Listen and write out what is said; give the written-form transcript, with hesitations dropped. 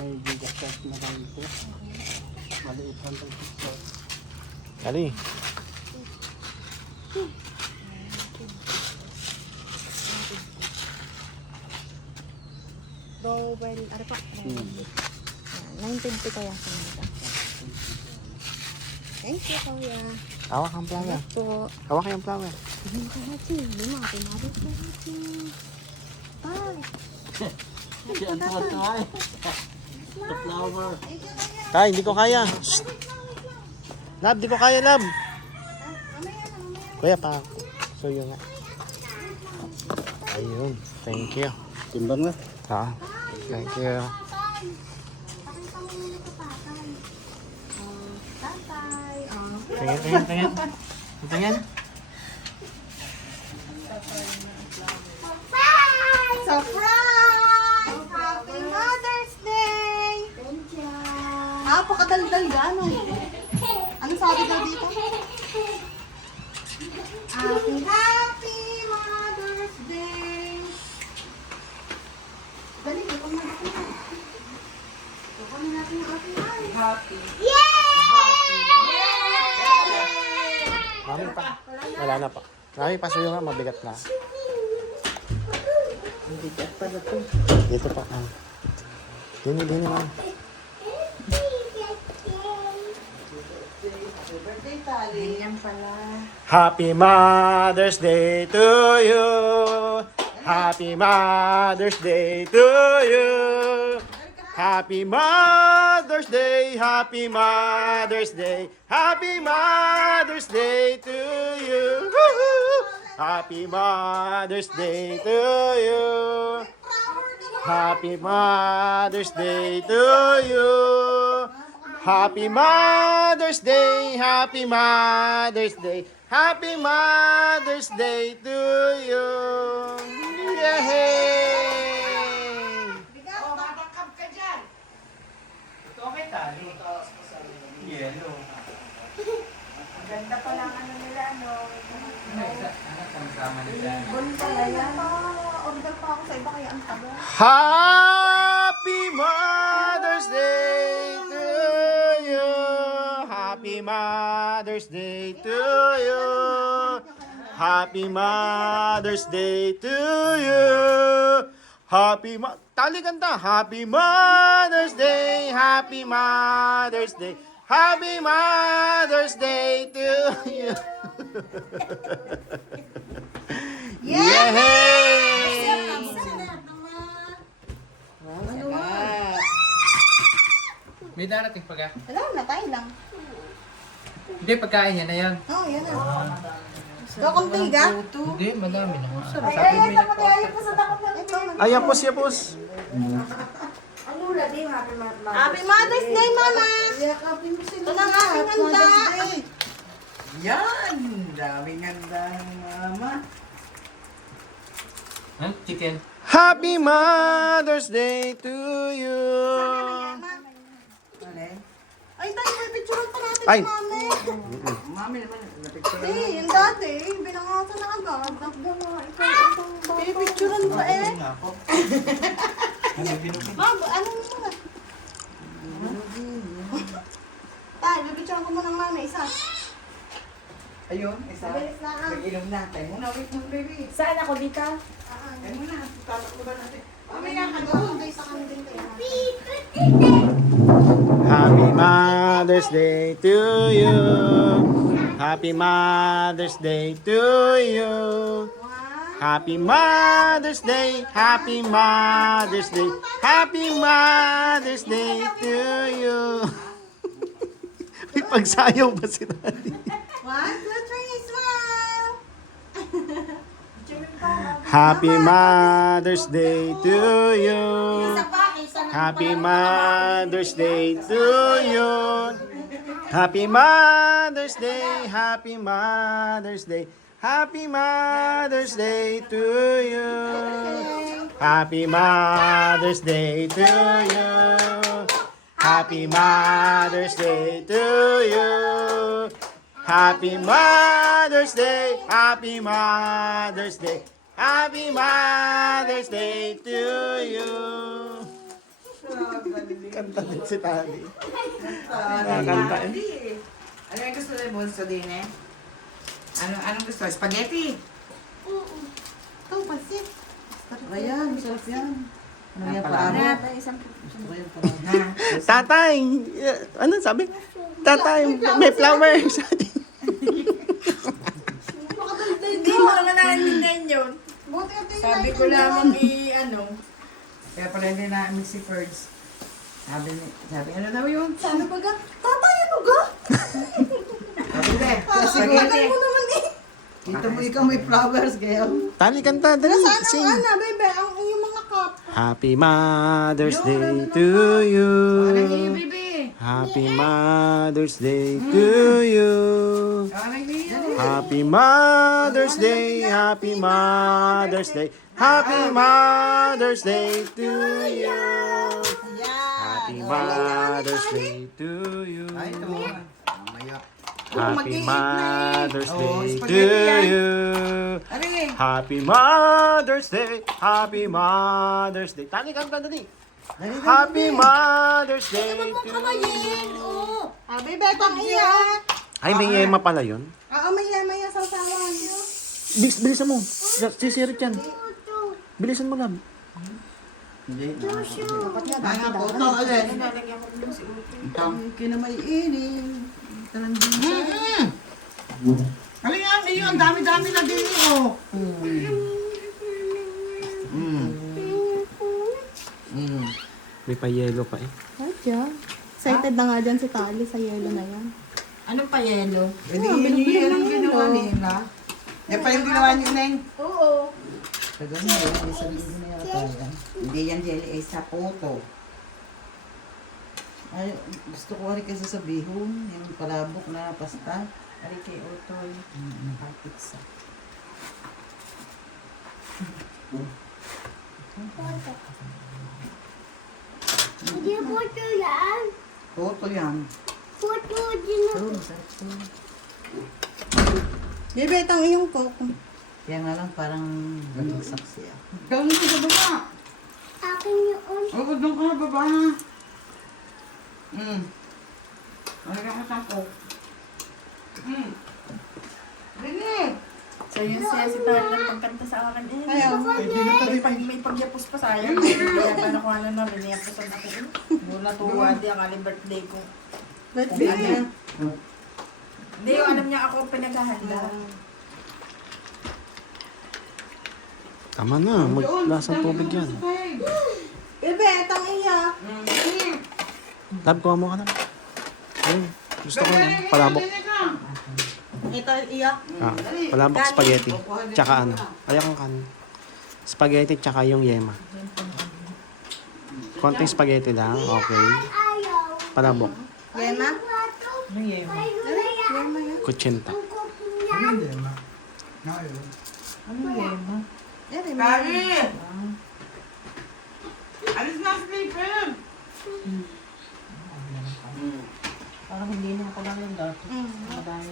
may bigas set na ganito. Maliit 100 pesos. Kali. Go, well, ano pa? 950 kaya sa mga. Thank you, kuya. Hawak ang flower. Po. Hawak yung flower. Lima ka natin. Lima ka natin. Bye. Yan tuwa eh. The flower. Tay, hindi ko kaya. Shh. Lab, di ko kaya, Lab. Kuya, pa. So, yun nga. Ayun. Thank you. Timbang na. Ah, thank you. Tingin. Tingin. Surprise! Happy Mother's Day! Thank you. Napakadaldal gano'n. Ano sabi daw dito? Happy Mother's Day! Dali, ito mo natin. Ito natin yung ating ay. Happy. Mami pa. Wala na pa. Mami pa, suyo nga. Mabigat na. Bigat pala to. Dito pa. Dini, mami. Birthday tali. Ganyan pala. Happy Mother's Day to you. Happy Mother's Day to you. Happy Mother's Day, Happy Mother's Day, Happy Mother's Day to you. Woo-hoo! Happy Mother's Day to you. Happy Mother's Day to you. Happy Mother's Day, Happy Mother's Day, Happy Mother's Day to you. Yay! Okay tali. Yellow. Ang ganda pa lang ano nila, no? Sama nila. Bon pala yan. Order pa ako sa iba kaya ang tagal. Happy Mother's Day to you. Happy Mother's Day to you. Happy Mother's Day to you. Tali kanta. Happy Mother's Day. Happy Mother's Day. Happy Mother's Day to you. Yay! May darating pa ka? Wala na, tayo lang. Hindi, pagkain niya na yan. Oo, yan na. Kakunti ka? Hindi, madami na. Ay, tayo pa sa takot na ito. Ay, yapos. Happy Mother's Day, Mama! Ito na ang aking handa. Yan! Daming handa ng mama. Huh? Chicken. Happy Mother's Day to you. Alin? Ay, tayo, may picturean pa natin Ay. ni Mami. Mami naman, napicture na. Eh, yung dati, binangasan na agad. Nagdala, ikaw, may picturean pa eh. Ma'am, ano mo na? Tay, bibicturean ko muna ng Mami, isa. Ayun, isa. Bilis na ang. Nag-inom na. Tayo muna, wait mo, baby. Saan ako dito? Tayo muna, tatakbo natin. Mamaya ka doon, sa kami din kaya. Happy Mother's Day to you. Happy Mother's Day to you. Happy Mother's Day. Happy Mother's Day. Happy Mother's Day to you. May pagsayaw ba si Daddy? 1, 2, 3, smile! Happy Mother's Day to you. Happy Mother's Day to you. Happy Mother's Day. Happy Mother's Day. Happy Mother's Day to you. Happy Mother's Day to you. Happy Mother's Day to you. Happy Mother's Day. Happy Mother's Day. Happy Mother's Day to you. Kanta din si Tali. Kanta eh. Ano yung gusto ng bunso din eh? Anong gusto? Spaghetti? Ito, pansit. Ayan, masarap yan. Ano yan, Parang- parang? Gusto ko yan, parang. Na. Tatay! Ano sabi? Tatay, may flowers. Hindi mo naman naiintindihan yun. Buti ito yung Sabi ko lamang ano. Kaya pala hindi namin si Ferds. Sabi, ano daw yun? Sabi ko ga, tatay, ano ga? Sabi de, Tagal spaghetti. mo naman eh. Dito mo ikaw may flowers, kaya. Tali, kanta. Dali, Nasaan ang sing. ana, bebe? Ang yung mga cup. Happy Mother's Day to you. Ano yung baby? Happy Mother's Day to you. Ano yung Happy Mother's Day, Happy Mother's Day, Happy Mother's Day to you. Happy Mother's Day to you. Ay, ito mo. Mamaya. Happy Mother's Oh, Day to spaghetti yan. you. Ano eh? Happy Mother's Day, Happy Mother's Day. Tani, kanta dali. Happy Mother's Day to you. Ah, bebe, itong iya. Ay, may yema pala yun. Oo, maya sa usawan. Bilisan mo. Sisirit yan. Bilisan mo, Gab. Hindi. Dapat nga, Ano, ito, alin? Nalagyan ko lang si Utoy. Ito. Kinamay-ining. Talanding. Ano yan? Ayun, ang dami-dami na din oh. May pa-yelo pa eh. Adya. Excited na nga dyan si Tali sa yelo na yan. Anong pa yelo? Hindi yun yung ginawa nila. Yan pa yung ginawa niyo, Neng. Oo. Tagal mo, isang linggo na yata yan. Hindi yan jelly ay sa puto. Ay, gusto ko rin kasi sa bihon, yung palabok na pasta. Ari kay Utoy. Pizza. Hindi photo yan. Puto yan. Photo din Ito, masarap to. Bebe, itong iyong coke. Kaya nga lang parang bagsak siya. Gawin ko sa baba. akin yun. Oo, doon ka sa baba ha. Lagyan ko sa coke. Dini! So yun siya si Tali nagpagkanta sa akin. Ayaw. May pagyapos pa sayang. Kaya pa nakuha na rin. Niyaposan ako. Mula tuwa di ang aling birthday ko. Let's Ano? Hindi, yung alam niya ako pinaghahanda. Tama na, maglasang tubig yan. Bebe, itong iya. Lab, kuha mo ka na. Ayun, gusto ko yan. Palabok. Ito iya. Ah, palabok spaghetti. Tsaka ano. Ayaw kong kan. Spaghetti tsaka yung yema. Konting spaghetti lang, okay. Ayaw. Palabok. Yema? Ano yema? Yema yan. Kutsinta. Ano yema? Ere, Kari! Alis na sleeper! Parang hindi na ako lang yung dati. Madami.